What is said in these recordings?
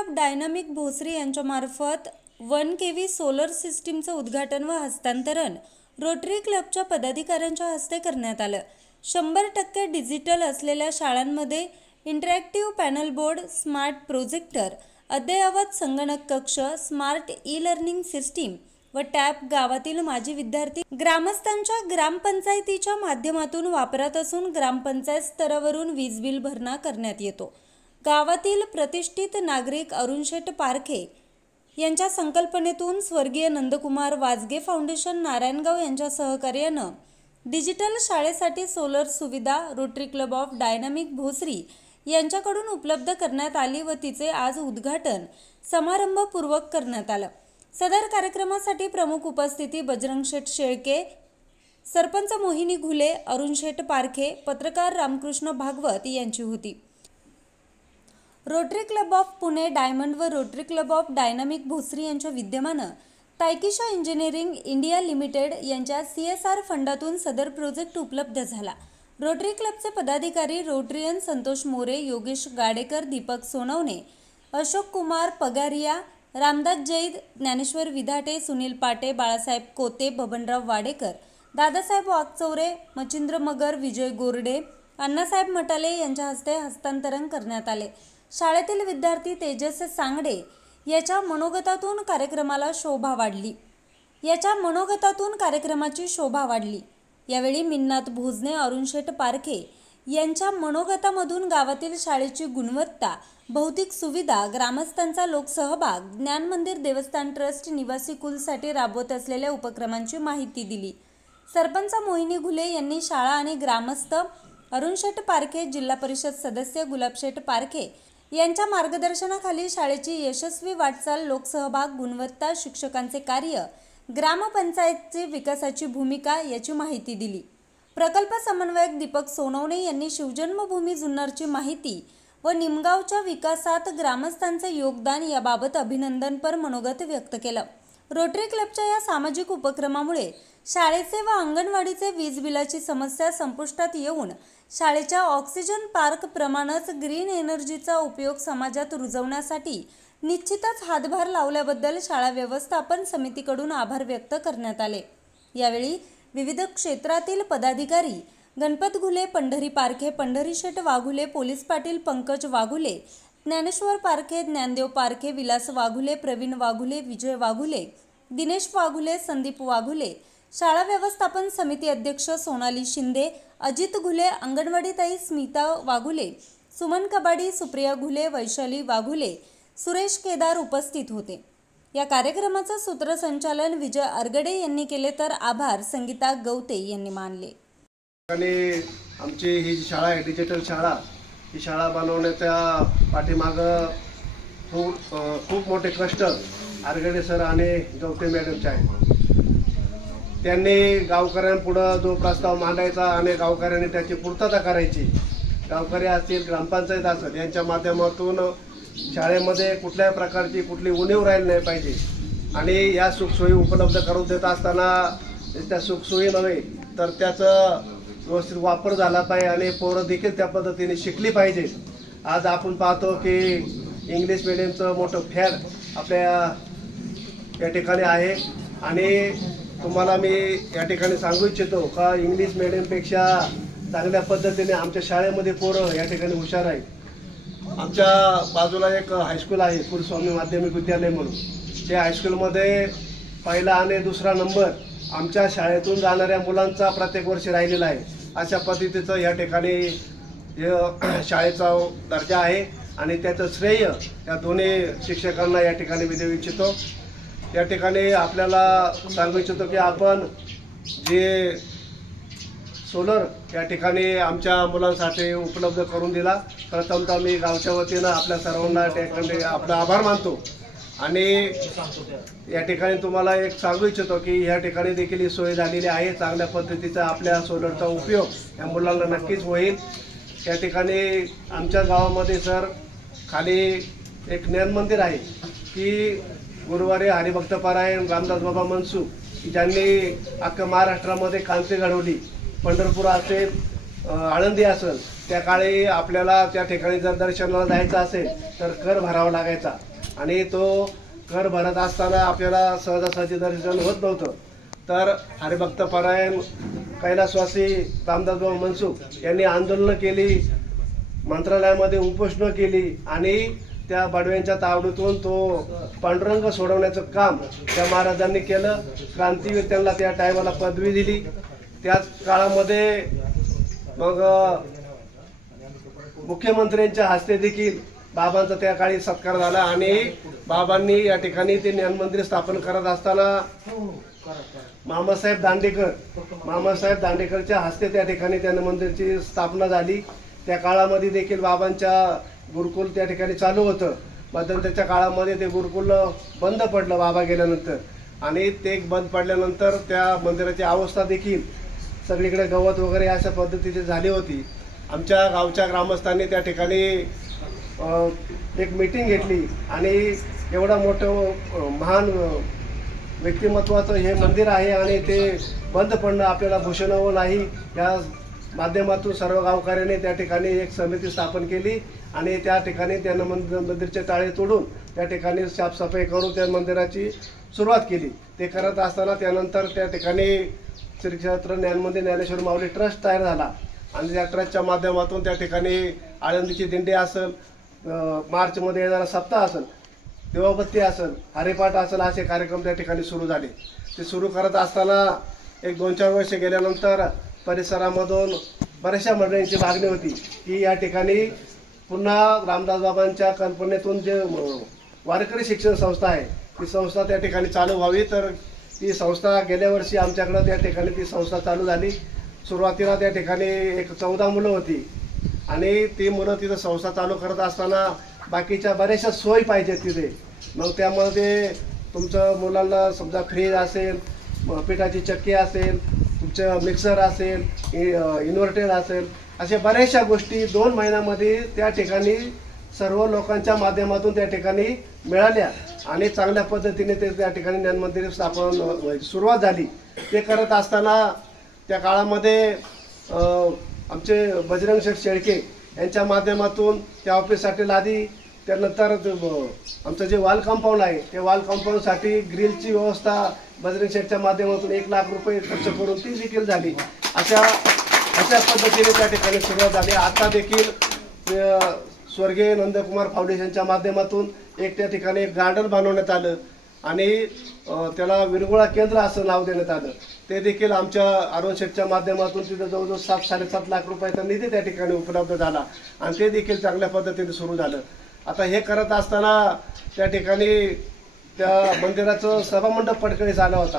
Club dynamic Bhosari यांच्यामार्फत 1 kV solar सिस्टीमचं उद्घाटन व हस्तांतरण रोटरी क्लबच्या पदाधिकाऱ्यांच्या हस्ते करण्यात आलं। 100% डिजिटल असलेल्या शाळांमध्ये interactive panel board, smart projector, अद्ययावत संगणक कक्ष, स्मार्ट ई-लर्निंग सिस्टीम व टॅब गावातील माजी विद्यार्थी ग्रामस्थांच्या ग्रामपंचायतीच्या माध्यमातून वापरात असून ग्रामपंचायत स्तरावरून वीज बिल भरणा करण्यात येतो। गावातील प्रतिष्ठित नागरिक अरुणशेठ पारखे यांच्या संकल्पनेतून स्वर्गीय नंदकुमार वाजगे फाउंडेशन नारायणगाव यांच्या सहकार्यानं डिजिटल शाळेसाठी सोलर सुविधा rotary Club of Dynamic Bhosari यांच्याकडून उपलब्ध करण्यात आली व तिचे आज उद्घाटन समारंभपूर्वक करण्यात आलं। सदर कार्यक्रमासाठी प्रमुख उपस्थिती बजरंगशेठ शेळके, सरपंच मोहिनी घुले, अरुणशेठ पारखे, पत्रकार रामकृष्ण भागवत यांची होती। Rotary Club of Pune Diamond व Rotary Club of Dynamic Bhosari यांच्या विद्यमानं तायकिशा इंजिनिअरिंग इंडिया लिमिटेड यांच्या CSR फंडातून सदर प्रोजेक्ट उपलब्ध झाला। रोटरी क्लबचे पदाधिकारी रोटरियन संतोष मोरे, योगेश गाडेकर, दीपक सोनवणे, अशोक कुमार पगारिया, रामदास जैद, ज्ञानेश्वर विधाटे, सुनील पाटे, बाळासाहेब कोते, बबनराव वाडेकर, दादासाहेब वागचौरे, मच्छिंद्र मगर, विजय गोरडे, अण्णासाहेब मटाले यांच्या हस्ते हस्तांतरण करण्यात आले। शाळेतील विद्यार्थी तेजस सांगडे याच्या मनोगतातून कार्यक्रमाची शोभा वाढली। यावेळी मिन्नात भोजने, अरुणशेठ पारखे यांच्या मनोगतामधून गावातील शाळेची गुणवत्ता, भौतिक सुविधा, ग्रामस्थांचा लोकसहभाग, ज्ञान मंदिर देवस्थान ट्रस्ट निवासी कुलसाठी राबवत असलेल्या उपक्रमांची माहिती दिली। सरपंच मोहिनी घुले यांनी शाळा आणि ग्रामस्थ अरुणशेठ पारखे, जिल्हा परिषद सदस्य गुलाबशेठ पारखे यांच्या मार्गदर्शनाखाली शाळेची यशस्वी वाटचाल, लोकसहभाग, गुणवत्ता, शिक्षकांचे कार्य, ग्रामपंचायतची विकासाची भूमिका याची माहिती दिली। प्रकल्प समन्वयक दीपक सोनवणे यांनी शिवजन्मभूमी जुन्नरची माहिती व निमगावच्या विकासात ग्रामस्थांचे योगदान याबाबत अभिनंदनपर मनोगत व्यक्त केलं। रोटरी क्लबच्या या सामाजिक उपक्रमामुळे शाळेचे व अंगणवाडीचे वीज बिलाची समस्या संपुष्टात येऊन शाळेच्या ऑक्सिजन पार्क प्रमाणेच ग्रीन एनर्जीचा उपयोग समाजात रुजवण्यासाठी निश्चितच हातभार लावल्याबद्दल शाळा व्यवस्थापन समितीकडून आभार व्यक्त करण्यात आले। यावेळी विविध क्षेत्रातील पदाधिकारी गणपत घुले, पंढरी पारखे, पंढरीशेठ वाघुले, पोलीस पाटील पंकज वाघुले, ज्ञानेश्वर पारखे, ज्ञानदेव पारखे, विलास वाघुले, प्रवीण वाघुले, विजय वाघुले, दिनेश वाघुले, संदीप वाघुले, शाळा व्यवस्थापन समिती अध्यक्ष सोनाली शिंदे, अजित घुले, अंगणवाडीताई स्मिता वाघुले, सुमन कबाडी, सुप्रिया घुले, वैशाली वाघुले, सुरेश केदार उपस्थित होते। या कार्यक्रमाचं सूत्रसंचालन विजय अरगडे यांनी केले तर आभार संगीता गवते यांनी मानले। आमची ही शाळा आहे डिजिटल शाळा, ही शाळा बनवण्याच्या पाठीमागं खूप मोठे कष्ट अरगडे सर आणि गवते मॅडमचे आहेत। त्यांनी गावकऱ्यांपुढं जो प्रस्ताव मांडायचा आणि गावकऱ्यांनी त्याची पूर्तता करायची, गावकरी असतील, ग्रामपंचायत असेल, यांच्या माध्यमातून शाळेमध्ये कुठल्याही प्रकारची कुठली उणीव राहिली नाही पाहिजे आणि या सुखसोयी उपलब्ध करून देत असताना त्या सुखसोयी नव्हे तर त्याचं व्यवस्थित वापर झाला पाहिजे आणि पोरं देखील त्या पद्धतीने शिकली पाहिजे। आज आपण पाहतो की इंग्लिश मिडियमचं मोठं फॅड आपल्या या ठिकाणी आहे आणि तुम्हाला मी या ठिकाणी सांगू इच्छितो का इंग्लिश मिडियमपेक्षा चांगल्या पद्धतीने आमच्या शाळेमध्ये पोरं या ठिकाणी हुशार आहेत। आमच्या बाजूला एक हायस्कूल आहे, कुलस्वामी माध्यमिक विद्यालय म्हणून, त्या हायस्कूलमध्ये पहिला आणि दुसरा नंबर आमच्या शाळेतून जाणाऱ्या मुलांचा प्रत्येक वर्षी राहिलेला आहे। अशा पद्धतीचं या ठिकाणी शाळेचा दर्जा आहे आणि त्याचं श्रेय या दोन्ही शिक्षकांना या ठिकाणी मी देऊ इच्छितो। या ठिकाणी आपल्याला सांगू इच्छितो की आपण जे सोलर या ठिकाणी आमच्या मुलांसाठी उपलब्ध करून दिला, प्रथमतः मी गावच्या वतीनं आपल्या सर्वांना ठिकाणी आपला आभार मानतो आणि या ठिकाणी तुम्हाला एक सांगू इच्छितो की या ठिकाणी देखील ही सोय झालेली आहे। चांगल्या पद्धतीचा आपल्या सोलरचा उपयोग या मुलांना नक्कीच होईल। या ठिकाणी आमच्या गावामध्ये सर खाली एक ज्ञान मंदिर आहे की गुरुवारी हरिभक्त पारायण रामदास बाबा मनसुख ज्यांनी अख्ख्या महाराष्ट्रामध्ये क्रांती घडवली, पंढरपूर असेल, आळंदी असेल, त्या काळी आपल्याला त्या ठिकाणी जर दर्शनाला जायचं असेल तर कर भरावा लागायचा। आणि तो कर भरत असताना आपल्याला सहजासहजी दर्शन होत नव्हतं. तर हरिभक्त परायण कैलासवासी रामदासभाऊ मनसुख यांनी आंदोलनं केली, मंत्रालयामध्ये उपोषणं केली आणि त्या बडव्यांच्या तावडीतून तो पांडुरंग सोडवण्याचं काम त्या महाराजांनी केलं. क्रांतीवीर त्यांना त्या टायमाला पदवी दिली. त्याच काळामध्ये मग मुख्यमंत्र्यांच्या हस्ते देखील बाबांचा त्या काळी सत्कार झाला आणि बाबांनी या ठिकाणी ते ज्ञान मंदिर स्थापन करत असताना मामासाहेब दांडेकरच्या हस्ते त्या ठिकाणी ज्ञान मंदिरची स्थापना झाली. त्या काळामध्ये देखील बाबांच्या गुरुकुल त्या ठिकाणी चालू होतं. मध्यंतरच्या काळामध्ये ते गुरुकुल बंद पडलं बाबा गेल्यानंतर आणि ते बंद पडल्यानंतर त्या मंदिराची अवस्था देखील सगळीकडे गवत वगैरे अशा पद्धतीची झाली होती. आमच्या गावच्या ग्रामस्थांनी त्या ठिकाणी एक मीटिंग घेतली आणि एवढं मोठं महान व्यक्तिमत्वाचं हे मंदिर आहे आणि ते बंद पडणं आपल्याला भूषणावं नाही. या माध्यमातून सर्व गावकऱ्यांनी त्या ठिकाणी एक समिती स्थापन केली आणि त्या ठिकाणी त्यांना मंदिरचे टाळे तोडून त्या ठिकाणी साफसफाई करून त्या मंदिराची सुरुवात केली. ते करत असताना त्यानंतर त्या ठिकाणी श्री क्षेत्र ज्ञानमंदिर ज्ञानेश्वर माऊली ट्रस्ट तयार झाला आणि त्या ट्रस्टच्या माध्यमातून त्या ठिकाणी आळंदीची दिंडी असेल, मार्चमध्ये येणारा सप्ताह असेल, देवबत्ती असेल, हरिपाठ असेल असे कार्यक्रम त्या ठिकाणी सुरू झाले. ते सुरू करत असताना एक 2-4 वर्ष गेल्यानंतर परिसरामधून बऱ्याचशा मंडळींची मागणी होती की या ठिकाणी पुन्हा रामदास बाबांच्या कल्पनेतून जे वारकरी शिक्षण संस्था आहे ती संस्था त्या ठिकाणी चालू व्हावी. तर ती संस्था गेल्या वर्षी आमच्याकडं त्या ठिकाणी ती संस्था चालू झाली. सुरुवातीला त्या ठिकाणी एक 14 मुलं होती आणि ती मुलं तिथं संस्था चालू करत असताना बाकीच्या बऱ्याचशा सोयी पाहिजेत तिथे. मग त्यामध्ये तुमचं मुलांना समजा फ्रीज असेल, पिठाची चक्की असेल, तुमचं मिक्सर असेल, इन्व्हर्टर असेल, अशा बऱ्याचशा गोष्टी 2 महिन्यामध्ये त्या ठिकाणी सर्व लोकांच्या माध्यमातून त्या ठिकाणी मिळाल्या आणि चांगल्या पद्धतीने ते त्या ठिकाणी ज्ञानमंदिर स्थापन सुरुवात झाली. ते करत असताना त्या काळामध्ये आमचे बजरंग शेठ शेळके यांच्या माध्यमातून त्या ऑफिससाठी लादी, त्यानंतर आमचं जे वॉल कंपाऊंड आहे त्या वॉल कंपाऊंडसाठी ग्रिलची व्यवस्था बजरंग शेठच्या माध्यमातून 1 लाख रुपये खर्च करून ती देखील झाली. अशा पद्धतीने त्या ठिकाणी सुरुवात झाली. आता देखील स्वर्गीय नंदकुमार फाउंडेशनच्या माध्यमातून एक त्या ठिकाणी एक गार्डन बनवण्यात आलं आणि त्याला विरगुळा केंद्र असं नाव देण्यात आलं. ते देखील आमच्या अरुण शेठच्या माध्यमातून तिथं जवळजवळ 7-7.5 लाख रुपयाचा निधी त्या ठिकाणी उपलब्ध झाला आणि ते देखील चांगल्या पद्धतीने सुरू झालं. आता हे करत असताना त्या ठिकाणी त्या मंदिराचं सभामंडप पडकळीस आला होता.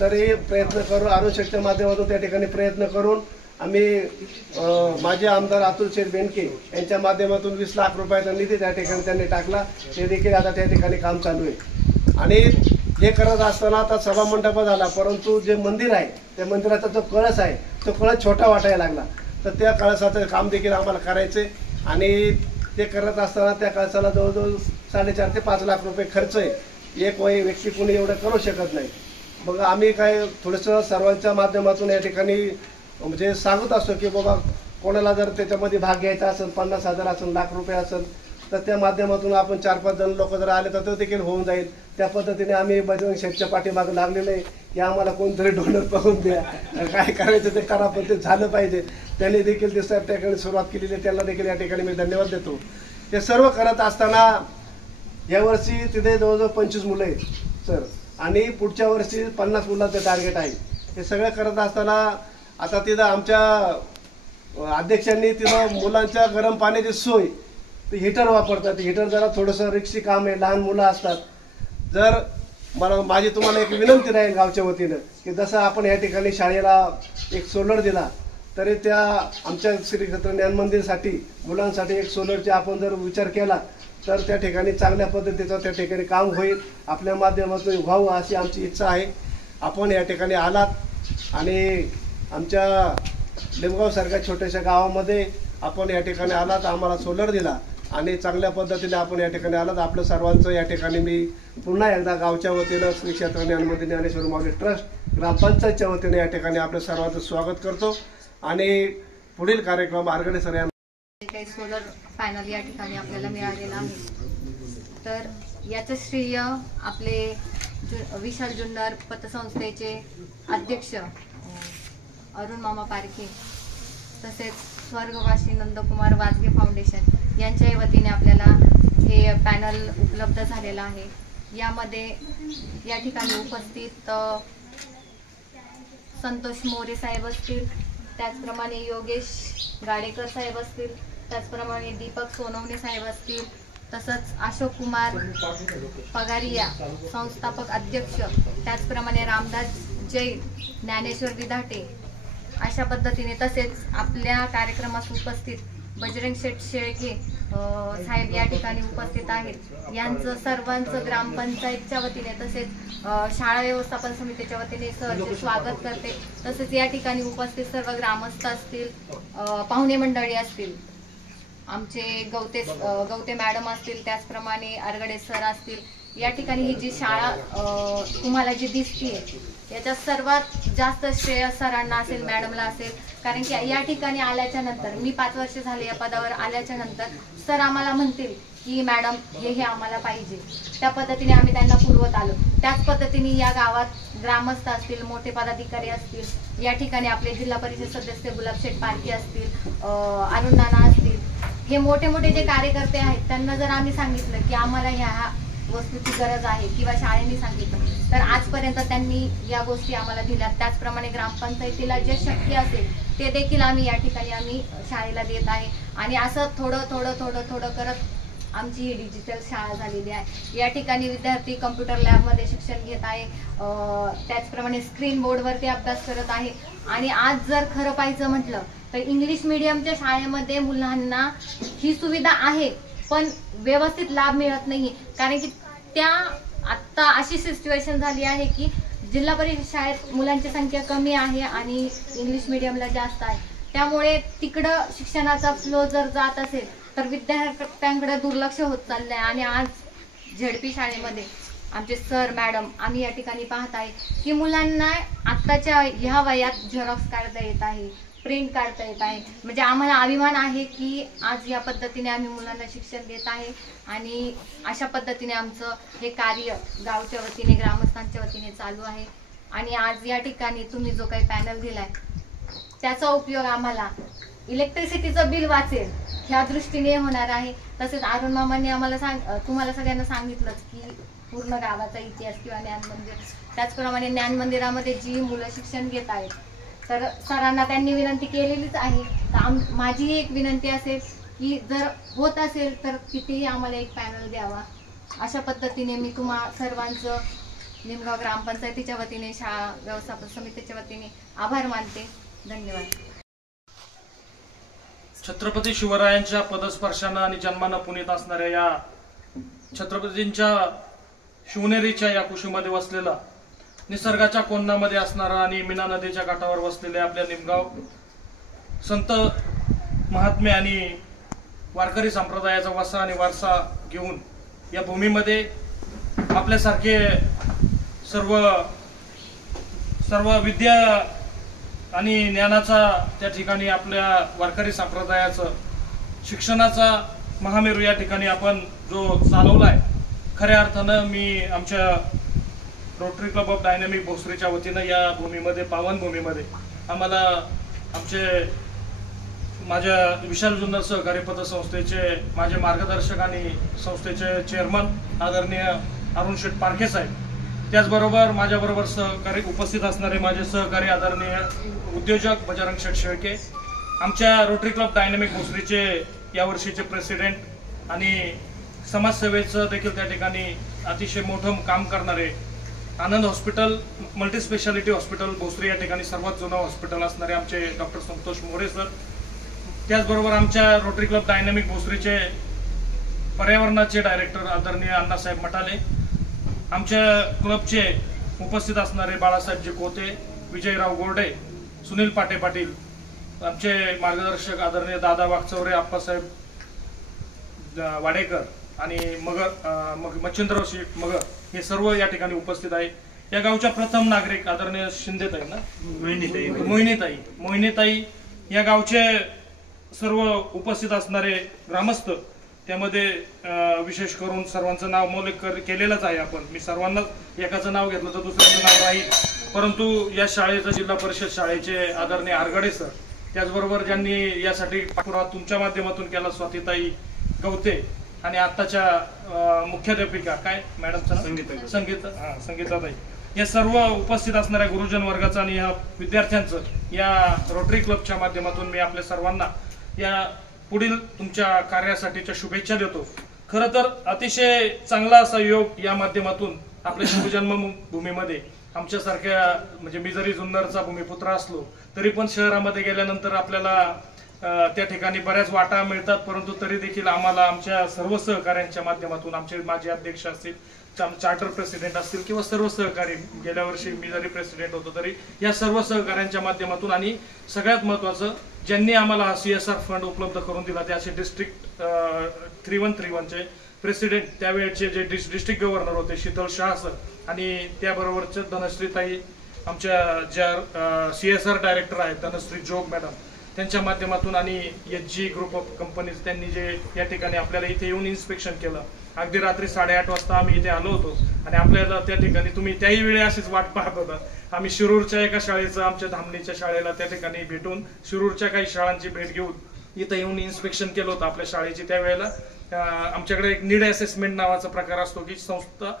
तरी प्रयत्न करून अरुण शेठच्या माध्यमातून त्या ठिकाणी प्रयत्न करून आम्ही माजी आमदार अतुल शेठ बेनके यांच्या माध्यमातून 20 लाख रुपयाचा निधी त्या ठिकाणी त्यांनी टाकला. ते देखील आता त्या ठिकाणी काम चालू आहे आणि हे करत असताना आता सभामंडप झाला, परंतु जे मंदिर आहे त्या मंदिराचा जो कळस आहे तो कळस छोटा वाटायला लागला. तर त्या कळसाचं काम देखील आम्हाला करायचे आणि ते करत असताना त्या कळसाला जवळजवळ 4.5 ते 5 लाख रुपये खर्च आहे. एक व्यक्ती कोणी एवढं करू शकत नाही. मग आम्ही काय थोडंसं सर्वांच्या माध्यमातून या ठिकाणी म्हणजे सांगत असतो की बाबा कोणाला जर त्याच्यामध्ये भाग घ्यायचा असेल, 50,000 असेल, लाख रुपये असेल, तर त्या माध्यमातून आपण 4-5 जण लोक जर आले तर ते देखील होऊन जाईल. त्या पद्धतीने आम्ही बजरंग शेठच्या पाठीमागे लागलेलो आहे की आम्हाला कोणतरी डोनर पाहून द्या, काय करायचं ते करा, पण ते झालं पाहिजे. त्यांनी देखील ते त्या ठिकाणी सुरुवात केलेली आहे, त्यांना देखील या ठिकाणी मी धन्यवाद देतो. ते सर्व करत असताना यावर्षी तिथे जवळजवळ 25 मुलं आहेत सर आणि पुढच्या वर्षी 50 मुलांचं टार्गेट आहे. हे सगळं करत असताना आता तिथं आमच्या अध्यक्षांनी तिथं मुलांच्या गरम पाण्याची सोय ते हिटर वापरतात. हिटर जरा थोडंसं रिक्सी काम आहे, लहान मुलं असतात. जर माझी तुम्हाला एक विनंती राहील गावच्या वतीनं की जसं आपण या ठिकाणी शाळेला एक सोलर दिला तरी त्या आमच्या श्री क्षेत्र ज्ञान मंदिरसाठी मुलांसाठी एक सोलरचे आपण जर विचार केला तर त्या ठिकाणी चांगल्या पद्धतीचं त्या ठिकाणी काम होईल. आपल्या माध्यमातून व्हावं अशी आमची इच्छा आहे. आपण या ठिकाणी आलात आणि आमच्या लिंबगावसारख्या छोट्याशा गावामध्ये आपण या ठिकाणी आलात, आम्हाला सोलर दिला आणि चांगल्या पद्धतीने आपण या ठिकाणी आलात. आपलं सर्वांचं या ठिकाणी मी पुन्हा एकदा गावच्या वतीनं श्री क्षेत्र ज्ञानमंदिर ज्ञानेश्वर माऊली ट्रस्ट ग्रामपंचायतच्या वतीने या ठिकाणी आपलं सर्वांचं स्वागत करतो आणि पुढील कार्यक्रम आरगडे सर यांना काही सोलर पॅनल या ठिकाणी आपल्याला मिळालेला आहे. तर याचं श्रेय आपले विशाल जुन्नर पतसंस्थेचे अध्यक्ष अरुण मामा पारखे तसेच स्वर्गवासी नंदकुमार वाजगे फाउंडेशन यांच्या वतीने आपल्याला हे पॅनल उपलब्ध झालेलं आहे। यामध्ये या ठिकाणी उपस्थित संतोष मोरे साहेब असतील, त्याचप्रमाणे योगेश गाडेकर साहेब असतील, त्याचप्रमाणे दीपक सोनवणे साहेब असतील, तसंच अशोक कुमार पगारिया संस्थापक अध्यक्ष, त्याचप्रमाणे रामदास जैन, ज्ञानेश्वर विधाटे अशा पद्धतीने, तसेच आपल्या कार्यक्रमास उपस्थित बजरंग शेठ शेळके साहेब या ठिकाणी उपस्थित आहेत। यांचं सर्वांचं ग्रामपंचायतच्या वतीने तसेच शाळा व्यवस्थापन समितीच्या वतीने सहर्ष स्वागत करते। तसेच या ठिकाणी उपस्थित सर्व ग्रामस्थ असतील, पाहुणे मंडळी असतील, आमचे गवते मॅडम असतील, त्याचप्रमाणे आरगडे सर असतील, या ठिकाणी ही जी शाळा तुम्हाला जी दिसतीये याच्या सर्वात जास्त श्रेय सरांना असेल, मॅडमला असेल। कारण की या ठिकाणी आल्याच्या नंतर मी 5 वर्ष झाले या पदावर आल्याच्या नंतर सर आम्हाला म्हणतील की मॅडम हे आम्हाला पाहिजे, त्या पद्धतीने आम्ही त्यांना पुरवत आलो। त्याच पद्धतीने या गावात ग्रामस्थ असतील, मोठे पदाधिकारी असतील, या ठिकाणी आपले जिल्हा परिषद सदस्य गुलाबशेठ पारखे असतील, अरुण नाना असतील, हे मोठे मोठे जे कार्यकर्ते आहेत त्यांना जर आम्ही सांगितलं की आम्हाला ह्या वस्तूची गरज आहे किंवा शाळेने सांगितलं तर आजपर्यंत त्यांनी या गोष्टी आम्हाला दिल्या। त्याचप्रमाणे ग्रामपंचायतीला जे शक्य असेल ते देखील आम्ही या ठिकाणी शाळेला देत आहे आणि असं थोडं करत आमची ही डिजिटल शाळा झालेली आहे। या ठिकाणी विद्यार्थी कम्प्युटर लॅबमध्ये शिक्षण घेत आहे, त्याचप्रमाणे स्क्रीन बोर्डवरती अभ्यास करत आहे। आणि आज जर खरं पाहायचं म्हटलं तर इंग्लिश मीडियमच्या शाळेमध्ये मुलांना ही सुविधा आहे पण व्यवस्थित लाभ मिळत नाही। कारण की आत्ता अशी सिच्युएशन झाली आहे की जिल्हा परिषद शाळेत मुलांची संख्या कमी आहे आणि इंग्लिश मीडियमला जास्त आहे, त्यामुळे तिकडं शिक्षणाचा फ्लो जर जात असेल तर विद्यार्थ्यांकडे दुर्लक्ष होत चाललंय। आणि आज झेडपी शाळेमध्ये आमचे सर मॅडम आम्ही या ठिकाणी पाहत आहे की मुलांना आत्ताच्या ह्या वयात झेरॉक्स काढता येत आहे, प्रिंट काढता येत आहे। म्हणजे आम्हाला अभिमान आहे की आज या पद्धतीने आम्ही मुलांना शिक्षण देत आहे आणि अशा पद्धतीने आमचं हे कार्य गावच्या वतीने ग्रामस्थांच्या वतीने चालू आहे। आणि आज या ठिकाणी तुम्ही जो काही पॅनल दिलाय त्याचा उपयोग आम्हाला इलेक्ट्रिसिटीचं बिल वाचेल ह्या दृष्टीने होणार आहे। तसेच अरुण मामांनी आम्हाला तुम्हाला सगळ्यांना सांगितलंच की पूर्ण गावाचा इतिहास किंवा ज्ञान मंदिर, त्याचप्रमाणे ज्ञान मंदिरामध्ये जी मुलं शिक्षण घेत आहेत तर सरांना त्यांनी विनंती केलेलीच आहे। तर माझी एक विनंती असेल की जर होत असेल तर तिथेही आम्हाला एक पॅनल द्यावा। अशा पद्धतीने मी तुम्हा सर्वांचं निमगाव ग्रामपंचायतीच्या वतीने, शाळा व्यवस्थापन समितीच्या वतीने आभार मानते। धन्यवाद। छत्रपती शिवरायांच्या पदस्पर्शानं आणि जन्मानं पुनीत असणाऱ्या या छत्रपतींच्या शिवनेरीच्या या कुशीमध्ये वसलेला, निसर्गाच्या कोंडामध्ये असणारा आणि मीना नदीच्या काठावर वसलेले आपल्या निमगाव संत महात्मे आणि वारकरी संप्रदायाचा वसा आणि वारसा घेऊन या भूमीमध्ये आपल्यासारखे सर्व विद्या आणि ज्ञानाचा त्या ठिकाणी आपल्या वारकरी संप्रदायाचं शिक्षणाचा महामेरू या ठिकाणी आपण जो चालवलाय, खऱ्या अर्थानं मी आमच्या रोटरी क्लब ऑफ डायनॅमिक भोसरीच्या वतीनं या भूमीमध्ये, पावन भूमीमध्ये आम्हाला माझ्या विशाल जुन्नर सहकारी पतसंस्थेचे माझे मार्गदर्शक आणि संस्थेचे चेअरमन आदरणीय अरुण शेठ पारखे साहेब, त्याचबरोबर माझ्याबरोबर सहकारी उपस्थित असणारे माझे सहकारी आदरणीय उद्योजक बजरंग शेठ शेळके, आमच्या रोटरी क्लब डायनॅमिक भोसरीचे यावर्षीचे प्रेसिडेंट आणि समाजसेवेचं देखील त्या ठिकाणी अतिशय मोठं काम करणारे आनंद हॉस्पिटल, मल्टीस्पेशालिटी हॉस्पिटल भोसरी या ठिकाणी सर्वात जुनं हॉस्पिटल असणारे आमचे डॉक्टर संतोष मोरे सर, त्याचबरोबर आमच्या रोटरी क्लब डायनॅमिक भोसरीचे पर्यावरणाचे डायरेक्टर आदरणीय अण्णासाहेब मटाले, आमच्या क्लबचे उपस्थित असणारे बाळासाहेबजी कोते, विजयराव गोरडे, सुनील पाटे पाटील, आमचे मार्गदर्शक आदरणीय दादा वागचौरे, आप्पासाहेब वाडेकर आणि मच्छिंद्रराव शेठ मगर, हे सर्व या ठिकाणी उपस्थित आहे। या गावच्या प्रथम नागरिक आदरणीय शिंदेताई ना मोहिनीताई या गावचे सर्व उपस्थित असणारे ग्रामस्थ त्यामध्ये विशेष करून सर्वांचं नाव उल्लेख केलेलंच आहे आपण. मी सर्वांनाच एकाचं नाव घेतलं तर दुसऱ्याचं नाव राहील. परंतु या शाळेचं जिल्हा परिषद शाळेचे आदरणीय आरगडे सर, त्याचबरोबर ज्यांनी यासाठी पाठपुरावा तुमच्या माध्यमातून केला स्वातीताई गवते, आणि आत्ताच्या मुख्याध्यापिका काय मॅडमचं संगीताताई, या सर्व उपस्थित असणाऱ्या गुरुजन वर्गाचं आणि या विद्यार्थ्यांचं या रोटरी क्लबच्या माध्यमातून मी आपल्या सर्वांना या पुढील तुमच्या कार्यासाठीच्या शुभेच्छा देतो. खरं तर अतिशय चांगला असा योग या माध्यमातून आपल्या शिवजन्मभूमीमध्ये आमच्यासारख्या, म्हणजे मी जरी जुन्नरचा भूमिपुत्र असलो तरी पण शहरामध्ये गेल्यानंतर आपल्याला त्या ठिकाणी बऱ्याच वाटा मिळतात, परंतु तरी देखील आम्हाला आमच्या सर्व सहकाऱ्यांच्या माध्यमातून, आमचे माजी अध्यक्ष असतील, चार्टर प्रेसिडेंट असतील किंवा सर्व सहकारी, गेल्या वर्षी मी जरी प्रेसिडेंट होतो तरी या सर्व सहकाऱ्यांच्या माध्यमातून, आणि सगळ्यात महत्त्वाचं ज्यांनी आम्हाला हा CSR फंड उपलब्ध करून दिला ते असे डिस्ट्रिक्ट 3131चे प्रेसिडेंट, त्यावेळेचे जे डिस्ट्रिक्ट गव्हर्नर होते शीतल शाह सर, आणि त्याबरोबरचे धनश्रीताई, आमच्या ज्या CSR डायरेक्टर आहेत धनश्री जोग मॅडम, त्यांच्या माध्यमातून, आणि HG ग्रुप ऑफ कंपनीज, त्यांनी जे या ठिकाणी आपल्याला इथे येऊन इन्स्पेक्शन केलं. अगदी रात्री 8:30 वाजता आम्ही इथे आलो होतो, आणि आपल्याला त्या ठिकाणी तुम्ही त्याही वेळी अशीच वाट पाहत होता. आम्ही शिरूरच्या एका शाळेचं, आमच्या धामणीच्या शाळेला त्या ठिकाणी भेटून शिरूरच्या काही शाळांची भेट घेऊन इथं येऊन इन्स्पेक्शन केलं होतं आपल्या शाळेची. त्यावेळेला आमच्याकडे एक नीड असेसमेंट नावाचा प्रकार असतो की संस्था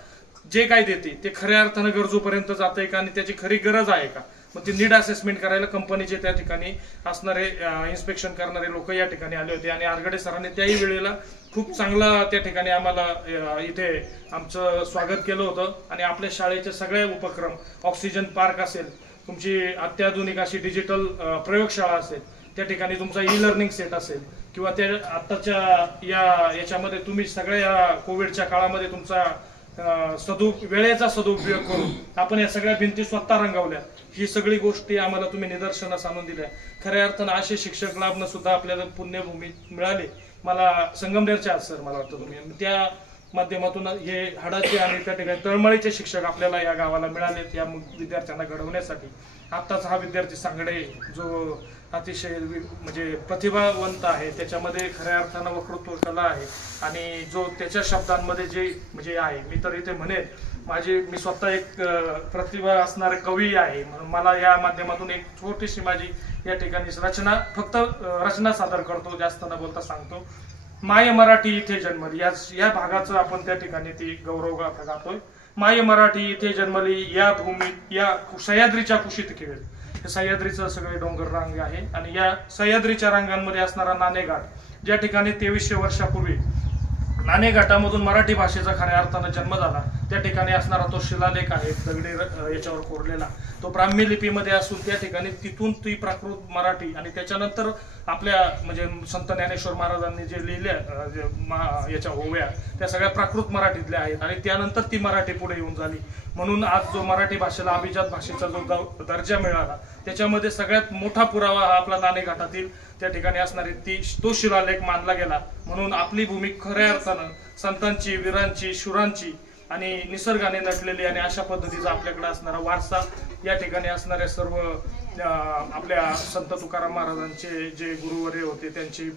जे काय देते ते खऱ्या अर्थानं गरजूपर्यंत जातंय का आणि त्याची खरी गरज आहे का. मग ते नीड असेसमेंट करायला कंपनीचे त्या ठिकाणी असणारे इन्स्पेक्शन करणारे लोक या ठिकाणी आले होते, आणि आरगडे सरांनी त्याही वेळेला खूप चांगला त्या ठिकाणी आम्हाला इथे आमचं स्वागत केलं होतं. आणि आपल्या शाळेचे सगळे उपक्रम, ऑक्सिजन पार्क असेल, तुमची अत्याधुनिक अशी डिजिटल प्रयोगशाळा असेल, त्या ठिकाणी तुमचा ई-लर्निंग सेट असेल, किंवा त्या आत्ताच्या याच्यामध्ये तुम्ही सगळ्या कोविडच्या काळामध्ये तुमचा वेळेचा सदुपयोग करून आपण या सगळ्या भिंती स्वतः रंगवल्या, ही सगळी गोष्टी आम्हाला तुम्ही निदर्शनास आणून दिल्या. खऱ्या अर्थानं असे शिक्षक लाभणं सुद्धा आपल्याला पुण्यभूमी मिळाली. मला संगमनेरचे आहात सर, मला वाटतं तुम्ही, त्या माध्यमातून हे हाडाचे आणि त्या ठिकाणी तळमळीचे शिक्षक आपल्याला या गावाला मिळालेत या विद्यार्थ्यांना घडवण्यासाठी. आत्ताचा हा विद्यार्थी सांगडे जो अतिशय म्हणजे प्रतिभावंत आहे, त्याच्यामध्ये खऱ्या अर्थानं वक्तृत्व कला आहे, आणि जो त्याच्या शब्दांमध्ये जे म्हणजे आहे, मी तर इथे म्हणेन मी स्वतः एक प्रतिभा असणारे कवी आहे, म्हणून मला या माध्यमातून एक छोटीशी माझी या ठिकाणी रचना सादर करतो, जास्त न बोलता सांगतो. माय मराठी इथे जन्मली, या भागाचं आपण त्या ठिकाणी ती गौरव गातोय. माय मराठी इथे जन्मली, या भूमीत या सह्याद्रीच्या कुशीत खेळ. सह्याद्रीचं सगळे डोंगर रांग आहे, आणि या सह्याद्रीच्या रांगांमध्ये असणारा नाणेघाट, ज्या ठिकाणी 2300 वर्षापूर्वी नाणेघाटामधून मराठी भाषेचा खऱ्या अर्थानं जन्म झाला, त्या ठिकाणी असणारा तो शिलालेख आहे दगडी याच्यावर कोरलेला, तो ब्राह्मी लिपीमध्ये असून त्या ठिकाणी तिथून ती प्राकृत मराठी, आणि त्याच्यानंतर आपल्या म्हणजे संत ज्ञानेश्वर महाराजांनी जे लिहिल्या याच्या ओव्या, त्या सगळ्या प्राकृत मराठीतल्या आहेत, आणि त्यानंतर ती मराठी पुढे येऊन झाली. म्हणून आज जो मराठी भाषेला अभिजात भाषेचा जो दर्जा मिळाला, त्याच्यामध्ये सगळ्यात मोठा पुरावा हा आपला नाणेघाटातील त्या ठिकाणी असणारी तो शिलालेख मानला गेला. म्हणून आपली भूमी खऱ्या अर्थानं संतांची, वीरांची, शूरांची आणि निसर्गाने नटलेली आणि अशा पद्धतीचा आपल्याकडे असणारा वारसा, या ठिकाणी असणाऱ्या सर्व आपल्या संत तुकाराम महाराजांचे जे गुरुवर्य होते त्यांची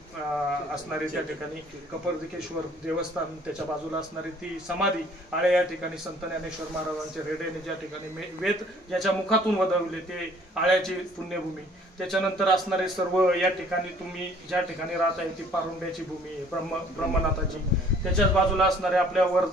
असणारी त्या ठिकाणी कपर्दिकेश्वर देवस्थान, त्याच्या बाजूला असणारी ती समाधी, आळे या ठिकाणी संत ज्ञानेश्वर महाराजांचे रेड्याने ज्या ठिकाणी वेद ज्याच्या मुखातून वदवले ते आळ्याची पुण्यभूमी. त्याच्यानंतर असणारे सर्व या ठिकाणी तुम्ही ज्या ठिकाणी राहत आहे ती पारुंड्याची भूमी ब्रह्मनाथाची. त्याच्याच बाजूला असणारे आपल्यावर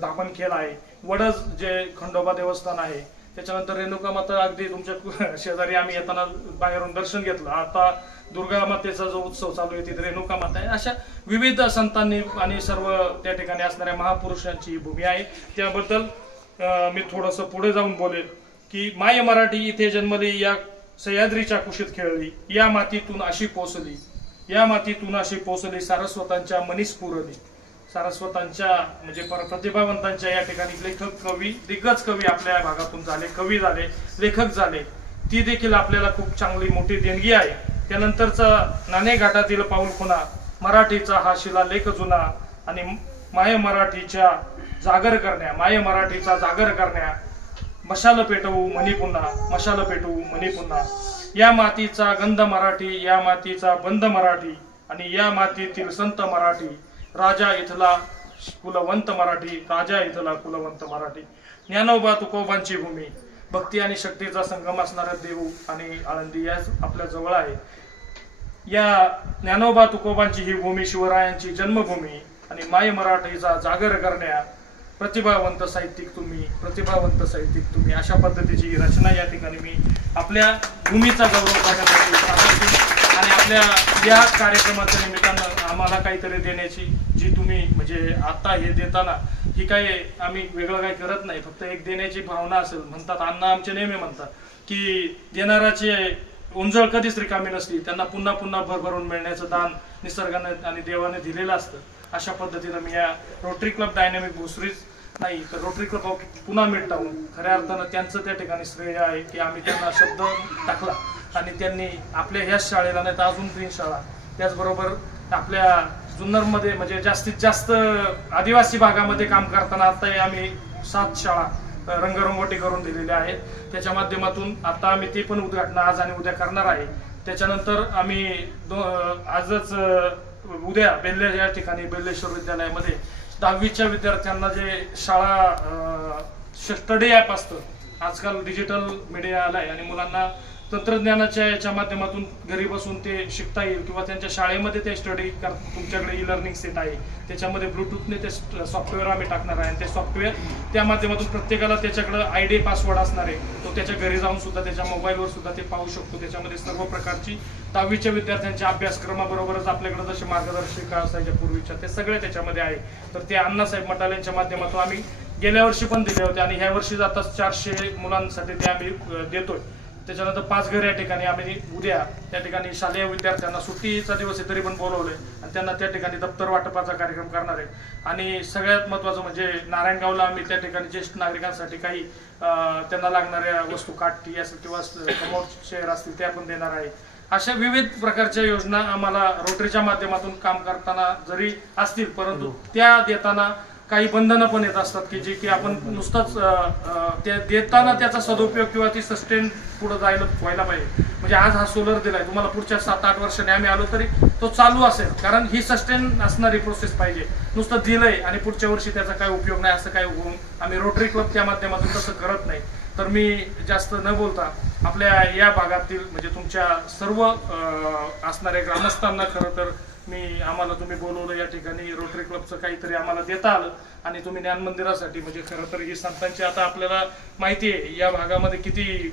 धामणखेल आहे, वडज जे खंडोबा देवस्थान आहे. त्याच्यानंतर रेणुका माता अगदी तुमच्या शेजारी आम्ही येताना बाहेरून दर्शन घेतलं. आता दुर्गा मातेचा जो उत्सव चालू आहे तिथे रेणुका माता आहे. अशा विविध संतांनी आणि सर्व त्या ठिकाणी असणाऱ्या महापुरुषांची भूमी आहे. त्याबद्दल मी थोडंसं पुढे जाऊन बोलेल की माय मराठी इथे जन्मली, या सह्याद्रीच्या कुशीत खेळली, या मातीतून अशी पोचली, या मातीतून अशी पोचली, सारस्वतांच्या मनीस पुरली. सारस्वतांच्या म्हणजे प्रतिभावंतांच्या या ठिकाणी लेखक, कवी, दिग्गज कवी आपल्या भागातून झाले, कवी झाले, लेखक झाले. ती देखील आपल्याला खूप चांगली मोठी देणगी आहे. त्यानंतरचा नाणेघाटातील पाऊलखुणा, मराठीचा हा शिलालेख जुना, आणि माय मराठीचा जागर करण्या, मशाल पेटवू मनी पुन्हा, मशाल पेटवू मनी पुन्हा. या मातीचा गंध मराठी, या मातीचा बंध मराठी, आणि या मातीतील संत मराठी, राजा इथला कुलवंत मराठी, राजा इथला कुलवंत मराठी, ज्ञानोबा तुकोबांची भूमी, भक्ती आणि शक्तीचा संगम असणारा देऊ आणि आळंदी याच आपल्या जवळ आहे. या ज्ञानोबा तुकोबांची ही भूमी शिवरायांची जन्मभूमी आणि माय मराठीचा जागर करण्या प्रतिभावंत साहित्यिक तुम्ही अशा पद्धतीची ही रचना या ठिकाणी मी आपल्या भूमीचा गौरव करण्यासाठी आणि आपल्या या कार्यक्रमाच्या निमित्तानं आम्हाला काहीतरी देण्याची जी तुम्ही म्हणजे आता हे देताना ही काही आम्ही वेगळं काही करत नाही, फक्त एक देण्याची भावना असेल. म्हणतात अण्णा आमचे नेहमी म्हणतात की देणाराचे उंजळ कधीच रिकामी नसती, त्यांना पुन्हा पुन्हा भरभरून मिळण्याचं दान निसर्गाने आणि देवाने दिलेलं असतं. अशा पद्धतीनं मी या रोटरी क्लब डायनॅमिक भोसरीच नाही तर रोटरी क्लब ऑफ पुन्हा मिड टाऊन खऱ्या अर्थानं त्यांचं त्या ठिकाणी श्रेय आहे की आम्ही त्यांना शब्द टाकला आणि त्यांनी आपल्या ह्याच शाळेला नाही तर अजून 3 शाळा, त्याचबरोबर आपल्या जुन्नरमध्ये म्हणजे जास्तीत जास्त आदिवासी भागामध्ये काम करताना आता आम्ही 7 शाळा रंगरंगोटी करून दिलेल्या आहेत. त्याच्या माध्यमातून आता आम्ही ते पण उद्घाटन आज आणि उद्या करणार आहे. त्याच्यानंतर आम्ही आजच उद्या बेल्ले या ठिकाणी बेल्लेश्वर विद्यालयामध्ये 10वीच्या विद्यार्थ्यांना जे शाळा स्टडी ॲप असतं, आजकाल डिजिटल मीडिया आलाय आणि मुलांना तंत्रज्ञानाच्या याच्या माध्यमातून घरी बसून ते शिकता येईल किंवा त्यांच्या शाळेमध्ये ते स्टडी तुमच्याकडे ई लर्निंग सेट आहे, त्याच्यामध्ये ब्लूटूथने ते सॉफ्टवेअर आम्ही टाकणार आहे आणि ते सॉफ्टवेअर त्या माध्यमातून प्रत्येकाला त्याच्याकडे ID पासवर्ड असणार आहे, तो त्याच्या घरी जाऊन सुद्धा त्याच्या मोबाईलवर सुद्धा ते पाहू शकतो. त्याच्यामध्ये सर्व प्रकारची 10वीच्या विद्यार्थ्यांच्या अभ्यासक्रमाबरोबरच आपल्याकडे जसे मार्गदर्शिका असायच्या पूर्वीच्या ते सगळे त्याच्यामध्ये आहे. तर ते अण्णासाहेब मटालेंच्या माध्यमातून आम्ही गेल्या वर्षी पण दिले होते आणि ह्या वर्षी आता 400 मुलांसाठी ते आम्ही देतोय. त्याच्यानंतर 5 घर या ठिकाणी आम्ही उद्या त्या ठिकाणी शालेय विद्यार्थ्यांना सुट्टीचा दिवस आहे तरी पण बोलवलंय आणि त्यांना त्या ठिकाणी दप्तर वाटपाचा कार्यक्रम करणार आहे. आणि सगळ्यात महत्त्वाचं म्हणजे नारायणगावला आम्ही त्या ठिकाणी ज्येष्ठ नागरिकांसाठी काही त्यांना लागणाऱ्या वस्तू काठी असेल किंवा कमोड शेअर असतील त्या पण देणार आहे. अशा विविध प्रकारच्या योजना आम्हाला रोटरीच्या माध्यमातून काम करताना जरी असतील परंतु त्या देताना काही बंधनं पण येत असतात की जे की आपण नुसतंच त्या देताना त्याचा सदुपयोग किंवा ती सस्टेन पुढे व्हायला पाहिजे. म्हणजे आज हा सोलर दिलाय, तुम्हाला पुढच्या 7-8 वर्षांनी आम्ही आलो तरी तो चालू असेल, कारण ही सस्टेन असणारी प्रोसेस पाहिजे. नुसतं दिलंय आणि पुढच्या वर्षी त्याचा काय उपयोग नाही असं काय होऊन आम्ही रोटरी क्लब त्या माध्यमातून तसं करत नाही. तर मी जास्त न बोलता आपल्या या भागातील म्हणजे तुमच्या सर्व असणाऱ्या ग्रामस्थांना खरं तर आम्हाला तुम्ही बोलवलं या ठिकाणी रोटरी क्लबचं काहीतरी आम्हाला देता आलं आणि तुम्ही ज्ञान मंदिरासाठी म्हणजे खरं तर ही संतांची आता आपल्याला माहिती आहे या भागामध्ये किती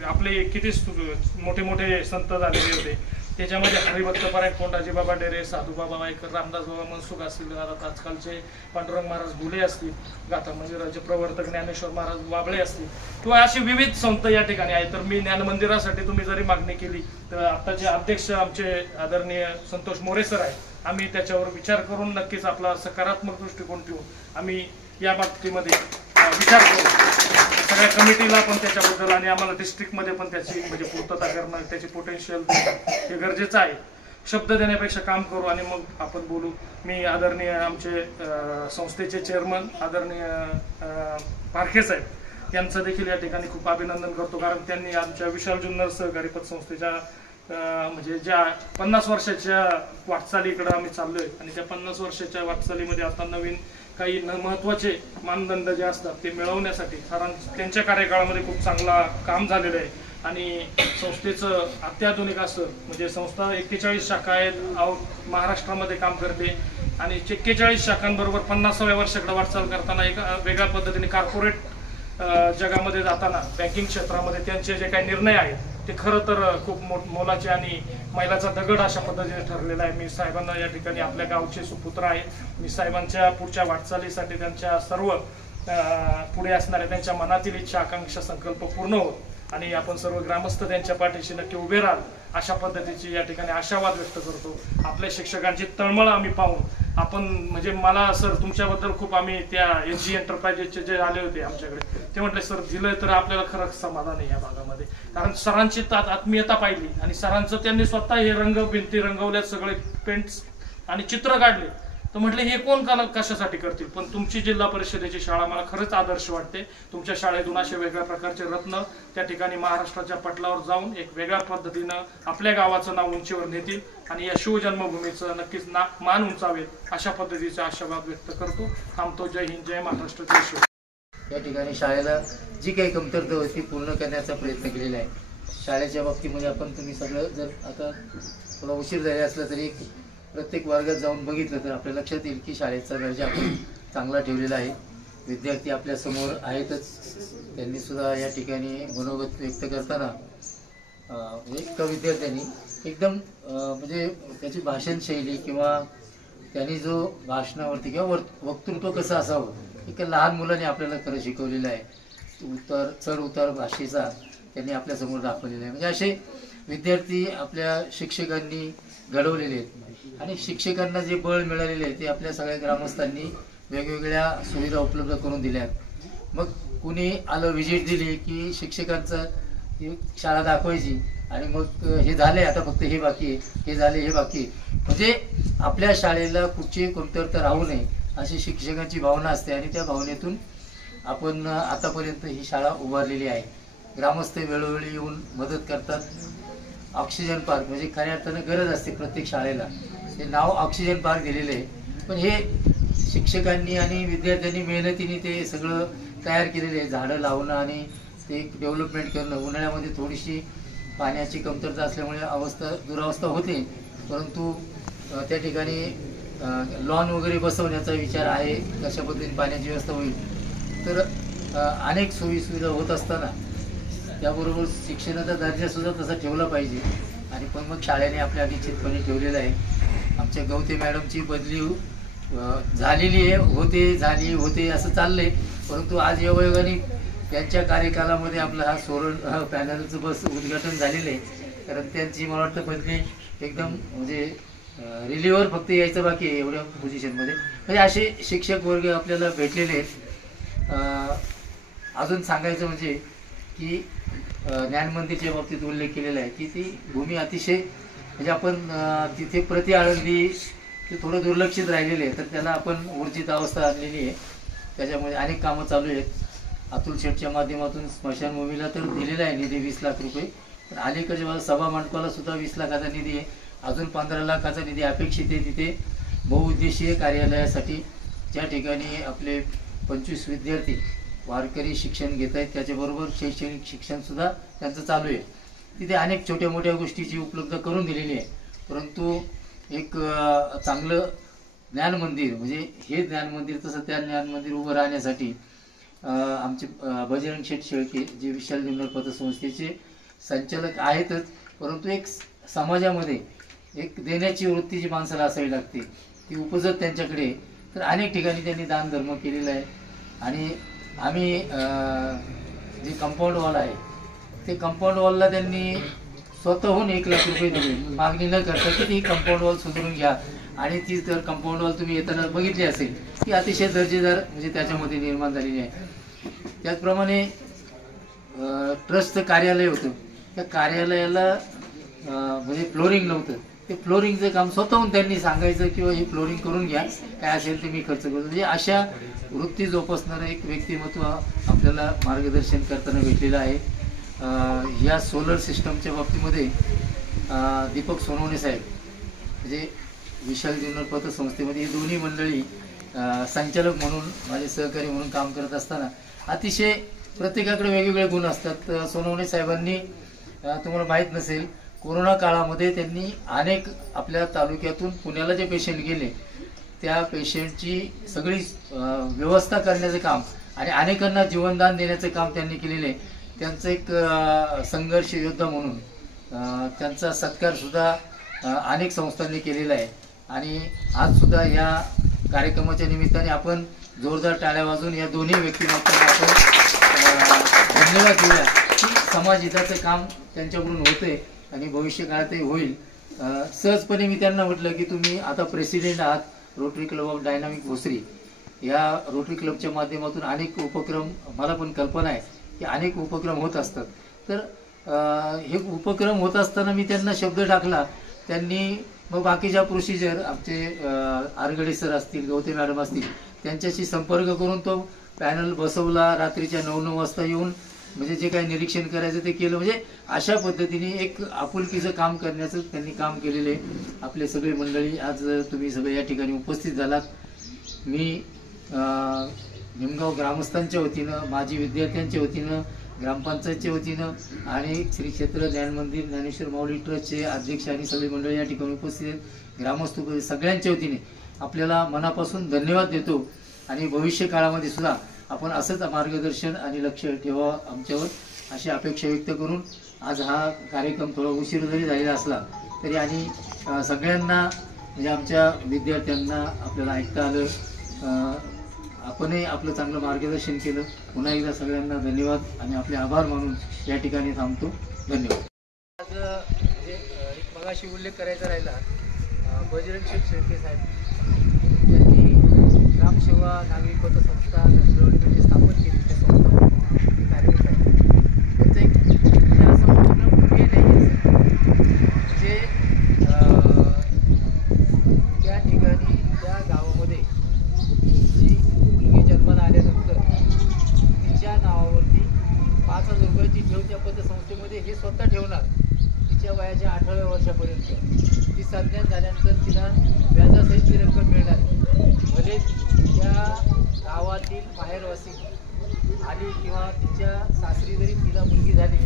मोठे मोठे संत झालेले होते. त्याच्यामध्ये हरिभक्तपरायण कोंडाजी बाबा डेरे, साधूबाबा वायकर, रामदास बाबा मनसुख असतील, आजकालचे पांडुरंग महाराज घुले असतील, गाथा मंदिराचे प्रवर्तक ज्ञानेश्वर महाराज वाबळे असतील किंवा अशी विविध संत या ठिकाणी आहेत. तर मी ज्ञान मंदिरासाठी तुम्ही जरी मागणी केली तर आताचे अध्यक्ष आमचे आदरणीय संतोष मोरे सर आहेत, आम्ही त्याच्यावर विचार करून नक्कीच आपला सकारात्मक दृष्टिकोन ठेवून आम्ही या बाबतीमध्ये विचार करू. सगळ्या कमिटीला पण त्याच्याबद्दल आणि आम्हाला डिस्ट्रिक्टमध्ये पण त्याची म्हणजे पूर्तता करणं त्याची पोटेन्शियल हे गरजेचं आहे. शब्द देण्यापेक्षा काम करू आणि मग आपण बोलू. मी आदरणीय आमचे संस्थेचे चेअरमन आदरणीय पारखे साहेब यांचं देखील या ठिकाणी खूप अभिनंदन करतो, कारण त्यांनी आमच्या विशाल जुन्नर सहकारी पतसंस्थेच्या म्हणजे ज्या 50 वर्षाच्या वाटचालीकडे आम्ही चाललोय आणि त्या 50 वर्षाच्या वाटचालीमध्ये आता नवीन काही महत्वाचे मानदंड जे असतात ते मिळवण्यासाठी त्यांच्या कार्यकाळामध्ये खूप चांगला काम झालेलं आहे आणि संस्थेचं अत्याधुनिक असं म्हणजे संस्था 41 शाखा आहेत, महाराष्ट्रामध्ये काम करते आणि 41 शाखांबरोबर 50व्या वर्षाकडे वाटचाल करताना एका वेगळ्या पद्धतीने कॉर्पोरेट जगामध्ये जाताना बँकिंग क्षेत्रामध्ये त्यांचे जे काही निर्णय आहेत ते खरं तर खूप मोलाचे आणि मैलाचा दगड अशा पद्धतीने ठरलेला आहे. मी साहेबांना या ठिकाणी आपल्या गावचे सुपुत्र आहे, मी साहेबांच्या पुढच्या वाटचालीसाठी त्यांच्या सर्व पुढे असणाऱ्या त्यांच्या मनातील इच्छा आकांक्षा संकल्प पूर्ण होत आणि आपण सर्व ग्रामस्थ त्यांच्या पाठीशी नक्की उभे राहाल अशा पद्धतीची या ठिकाणी आशावाद व्यक्त करतो. आपल्या शिक्षकांची तळमळ आम्ही पाहून आपण म्हणजे मला सर तुमच्याबद्दल खूप आम्ही त्या SG एंटरप्राइजेसचे जे आले होते आमच्याकडे ते म्हटले सर दिलं तर आपल्याला खरंच समाधान आहे या भागामध्ये, कारण सरांची आत्मीयता पाहिली आणि सरांचं त्यांनी स्वतः हे रंग भिंती रंगवल्यात, सगळे पेंट्स आणि चित्र काढले तर म्हटले हे कोण कशासाठी करतील, पण तुमची जिल्हा परिषदेची शाळा मला खरंच आदर्श वाटते. तुमच्या शाळेतून असे वेगळ्या प्रकारचे रत्न त्या ठिकाणी महाराष्ट्राच्या पटलावर जाऊन एक वेगळ्या पद्धतीनं आपल्या गावाचं नाव उंचीवर नेतील आणि या शिवजन्मभूमीचं नक्कीच मान उंचावेल अशा पद्धतीचा आशावाद व्यक्त करतो. थांबतो. जय हिंद, जय महाराष्ट्र, जय शिव. या ठिकाणी शाळेला जी काही कमतरता होती पूर्ण करण्याचा प्रयत्न केलेला आहे. शाळेच्या बाबतीमध्ये आपण तुम्ही सगळं जर आता थोडा उशीर झाला असला तरी प्रत्येक वर्गात जाऊन बघितलं तर आपल्या लक्षात येईल की शाळेचा दर्जा आपण चांगला ठेवलेला आहे. विद्यार्थी आपल्या समोर आहेतच. त्यांनी सुद्धा या ठिकाणी मनोगत व्यक्त करताना एका विद्यार्थ्यांनी एकदम म्हणजे त्याची भाषण शैली किंवा त्यांनी जो भाषणावरती किंवा वक्तृत्व कसं असावं एका लहान मुलाने आपल्याला खरं शिकवलेलं आहे. चढ उतार भाषेचा त्यांनी आपल्यासमोर दाखवलेला आहे. म्हणजे असे विद्यार्थी आपल्या शिक्षकांनी घडवलेले आहेत आणि शिक्षकांना जे बळ मिळालेले आहे ते आपल्या सगळ्या ग्रामस्थांनी वेगवेगळ्या सुविधा उपलब्ध करून दिल्या आहेत. मग कुणी आलं व्हिजिट दिली की शिक्षकांचं शाळा दाखवायची आणि मग हे झाले आता फक्त हे बाकी आहे, हे झाले हे बाकी आहे. म्हणजे आपल्या शाळेला कुठची कमतरता राहू नये अशी शिक्षकांची भावना असते आणि त्या भावनेतून आपण आतापर्यंत ही शाळा उभारलेली आहे. ग्रामस्थ वेळोवेळी येऊन मदत करतात. ऑक्सिजन पार्क म्हणजे खऱ्या अर्थानं गरज असते प्रत्येक शाळेला, ते नाव ऑक्सिजन पार्क दिलेलं आहे. पण हे शिक्षकांनी आणि विद्यार्थ्यांनी मेहनतीने ते सगळं तयार केलेलं आहे. झाडं लावणं आणि ते डेव्हलपमेंट करणं. उन्हाळ्यामध्ये थोडीशी पाण्याची कमतरता असल्यामुळे दुरावस्था होते, परंतु त्या ठिकाणी लॉन वगैरे बसवण्याचा विचार आहे. कशा पद्धतीने पाण्याची व्यवस्था होईल. तर अनेक सोयीसुविधा होत असताना त्याबरोबर शिक्षणाचा दर्जासुद्धा तसा ठेवला पाहिजे. आणि पण मग शाळेने आपल्या निश्चितपणे ठेवलेलं आहे. आमच्या गवते मॅडमची बदली झालेली आहे, झाली होते असं चाललंय. परंतु आज योगायोगाने त्यांच्या कार्यकालामध्ये आपलं हा सोलर पॅनलचं बस उद्घाटन झालेलं आहे. कारण त्यांची मला वाटतं बदली एकदम म्हणजे रिलीवर फक्त यायचं बाकी आहे एवढ्या पोझिशनमध्ये. म्हणजे असे शिक्षक वर्ग आपल्याला भेटलेले आहेत. अजून सांगायचं म्हणजे की ज्ञान मंदिरच्या बाबतीत उल्लेख केलेला आहे की ती भूमी अतिशय म्हणजे आपण तिथे प्रति आळंदी ते थोडं दुर्लक्षित राहिलेले आहे. तर त्याला आपण ऊर्जित अवस्था आणलेली आहे. त्याच्यामध्ये अनेक कामं चालू आहेत. अतुल शेठच्या माध्यमातून स्मशानभूमीला तर दिलेला आहे निधी 20 लाख रुपये. तर अलीकडच्या मला सभा मंडपाला सुद्धा 20 लाखाचा निधी आहे. अजून 15 लाखाचा निधी अपेक्षित आहे तिथे बहुउद्देशीय कार्यालयासाठी. ज्या ठिकाणी आपले 25 विद्यार्थी वारकरी शिक्षण घेत आहेत त्याच्याबरोबर शैक्षणिक शिक्षणसुद्धा त्यांचं चालू आहे. तिथे अनेक छोट्या मोठ्या गोष्टीची उपलब्ध करून दिलेली आहे. परंतु एक चांगलं ज्ञान मंदिर म्हणजे हे ज्ञान मंदिर तसं त्या ज्ञान मंदिर उभं राहण्यासाठी आमचे बजरंग शेठ शेळके जे विशाल जुन्नर पतसंस्थेचे संचालक आहेतच, परंतु एक समाजामध्ये एक देण्याची वृत्ती जी माणसाला असावी लागते ती उपजत त्यांच्याकडे. तर अनेक ठिकाणी त्यांनी दान धर्म केलेला आहे. आणि आम्ही जे कंपाऊंड वॉल आहे ते कंपाऊंड वॉलला त्यांनी स्वतःहून 1 लाख रुपये दिले मागणी न करता की ती कंपाऊंड वॉल सुधारून घ्या. आणि ती तर कंपाऊंड वॉल तुम्ही येताना बघितली असेल ती अतिशय दर्जेदार म्हणजे त्याच्यामध्ये निर्माण झालेली आहे. त्याचप्रमाणे ट्रस्टचं कार्यालय होतं. त्या कार्यालयाला म्हणजे फ्लोरिंग नव्हतं. ते फ्लोरिंगचं काम स्वतःहून त्यांनी सांगायचं किंवा हे फ्लोरिंग करून घ्या, काय असेल ते मी खर्च करतो. म्हणजे अशा वृत्ती जोपासणारं एक व्यक्तिमत्व आपल्याला मार्गदर्शन करताना भेटलेलं आहे. या सोलर सिस्टमच्या बाबतीमध्ये दीपक सोनवणे साहेब म्हणजे विशाल जुन्नर पतसंस्थेमध्ये ही दोन्ही मंडळी संचालक म्हणून माझे सहकारी म्हणून काम करत असताना अतिशय प्रत्येकाकडे वेगवेगळे गुण असतात. सोनवणे साहेबांनी तुम्हाला माहीत नसेल कोरोना काळामध्ये त्यांनी अनेक आपल्या तालुक्यातून पुण्याला जे पेशंट गेले त्या पेशंटची सगळी व्यवस्था करण्याचं काम आणि अनेकांना जीवनदान देण्याचं काम त्यांनी केलेलं आहे. त्यांचं एक संघर्ष योद्धा म्हणून त्यांचा सत्कारसुद्धा अनेक संस्थांनी केलेला आहे. आणि आजसुद्धा या कार्यक्रमाच्या निमित्ताने आपण जोरदार टाळ्या वाजवून या दोन्ही व्यक्तिमत्वांना आपण धन्यवाद देऊया की समाज हिताचं काम त्यांच्याकडून होतंय आणि भविष्य काळातही होईल. सहजपणे मी त्यांना म्हटलं की तुम्ही आता प्रेसिडेंट आहात rotary Club of Dynamic Bhosari. या रोटरी क्लबच्या माध्यमातून अनेक उपक्रम मला पण कल्पना आहे की अनेक उपक्रम होत असतात. तर हे उपक्रम होत असताना मी त्यांना शब्द टाकला. त्यांनी मग बाकीच्या प्रोसिजर आमचे आरगडे सर असतील, गवते मॅडम असतील, त्यांच्याशी संपर्क करून तो पॅनल बसवला. रात्रीच्या 9-9 वाजता येऊन म्हणजे जे काही निरीक्षण करायचं ते केलं. म्हणजे अशा पद्धतीने एक आपुलकीचं काम करण्याचं त्यांनी काम केलेलं आहे. आपले सगळे मंडळी आज तुम्ही सगळे या ठिकाणी उपस्थित झालात. मी निमगाव ग्रामस्थांच्या वतीनं, माजी विद्यार्थ्यांच्या वतीनं, ग्रामपंचायतच्या वतीनं आणि श्री क्षेत्र ज्ञान मंदिर ज्ञानेश्वर माऊली ट्रस्टचे अध्यक्ष आणि सगळे मंडळी या ठिकाणी उपस्थित आहेत, ग्रामस्थ सगळ्यांच्या वतीने आपल्याला मनापासून धन्यवाद देतो. आणि भविष्य काळामध्ये सुद्धा आपण असंच मार्गदर्शन आणि लक्ष ठेवा आमच्यावर अशी अपेक्षा व्यक्त करून आज हा कार्यक्रम थोडा उशीर जरी झालेला असला तरी आणि सगळ्यांना म्हणजे आमच्या विद्यार्थ्यांना आपल्याला ऐकता आलं, आपणही आपलं चांगलं मार्गदर्शन केलं. पुन्हा एकदा सगळ्यांना धन्यवाद आणि आपले आभार मानून या ठिकाणी थांबतो. धन्यवाद. आज म्हणजे एक मगाशी उल्लेख करायचा राहिला, बजरंग शेळके साहेब त्यांनी ग्रामसेवा नागरिक पतसंस्था दसरवडीमध्ये स्थापन केली. त्या संस्थापन कार्यरत आहे. त्यांचं एक म्हणजे असं उपक्रम केलं आहे जे त्या ठिकाणी त्या गावामध्ये जी मुलगी जन्माला आल्यानंतर तिच्या नावावरती 5,000 रुपयाची ठेव त्या पतसंस्थेमध्ये हे स्वतः ठेवणार. तिच्या वयाच्या 18व्या वर्षापर्यंत ती संज्ञान झाल्यानंतर तिला व्याजासहित ती रक्कम मिळणार. भले त्या गावातील बाहेरवासी आली किंवा तिच्या सासरी जरी तिला मुलगी झाली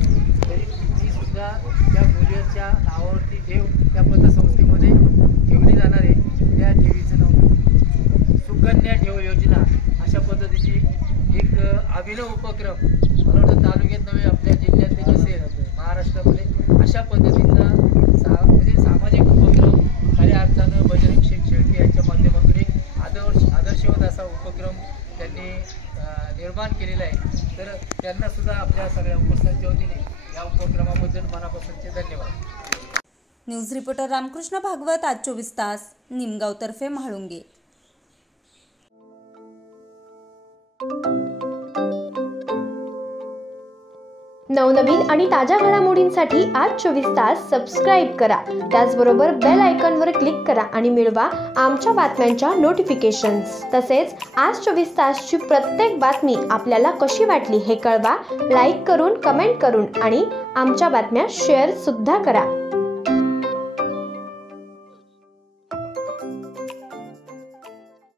तरी तिची सुद्धा त्या मुलीच्या नावावरती ठेव त्या पतसंस्थेमध्ये ठेवली जाणार आहे. त्या ठेवीचं नाव सुकन्या ठेव योजना. अशा पद्धतीची एक अभिनव उपक्रम मला वाटतं तालुक्यात नव्हे आपल्या जिल्ह्यात असेल महाराष्ट्रामध्ये अशा पद्धतीचा म्हणजे सामाजिक उपक्रम खऱ्या अर्थानं बजरंग शेळके यांच्या माध्यमातून एक आदर्शवत असा उपक्रम त्यांनी निर्माण केलेला आहे. तर त्यांना सुद्धा आपल्या सगळ्या उपस्थितांच्या वतीने या उपक्रमाबद्दल मनापासूनचे धन्यवाद. न्यूज रिपोर्टर रामकृष्ण भागवत, आज 24 तास, निमगाव तर्फे म्हाळुंगे. नवनवीन आणि ताज्या घडामोडींसाठी आज 24 तास सबस्क्राईब करा. त्याचबरोबर बेल आयकॉनवर क्लिक करा आणि मिळवा आमच्या बातम्यांच्या नोटिफिकेशन्स. तसेच आज 24 तासची प्रत्येक बातमी आपल्याला कशी वाटली हे कळवा. लाईक करून, कमेंट करून आणि आमच्या बातम्या शेअर सुद्धा करा.